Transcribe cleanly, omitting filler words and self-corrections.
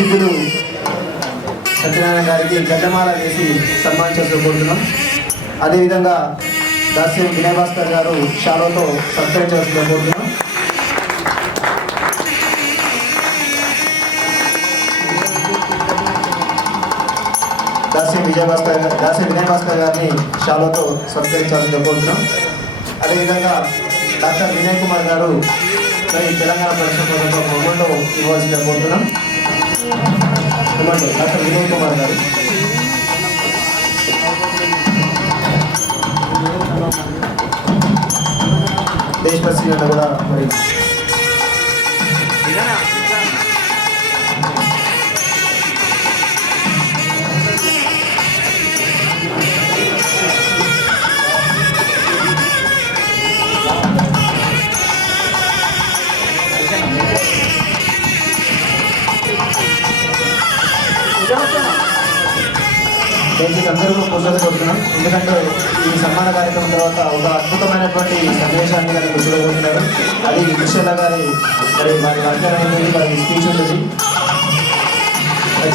అతిథులు సత్యనారాయణ గారికి గడ్డమాల వేసి సన్మానించాల్సి కోరుతున్నాం. అదేవిధంగా దాస్యం వినయ్ భాస్కర్ గారు షాలోతో సత్కరించాల్సిందిగా కోరుతున్నాం. దాస్యం వినయ్ భాస్కర్ గారిని షాలోతో సత్కరించాల్సిందిగా కోరుతున్నాం. అదేవిధంగా డాక్టర్ వినయ్ కుమార్ గారు తెలంగాణ పరిశ్రమ మొమెంటో ఇవ్వాల్సిందిగా కోరుతున్నాం. డాక్టర్ వినయ్ కుమార్ గారు దేశ ప్రసిద్ధి కూడా మరి దయచేసి అందరూ కూర్చొని కోరుతున్నాం. ఎందుకంటే ఈ సన్మాన కార్యక్రమం తర్వాత ఒక అద్భుతమైనటువంటి సందేశాన్ని కనుక చూడబోతున్నారు. అది విశ్వల గారి మరి వారి స్పీచ్ ఉంటుంది.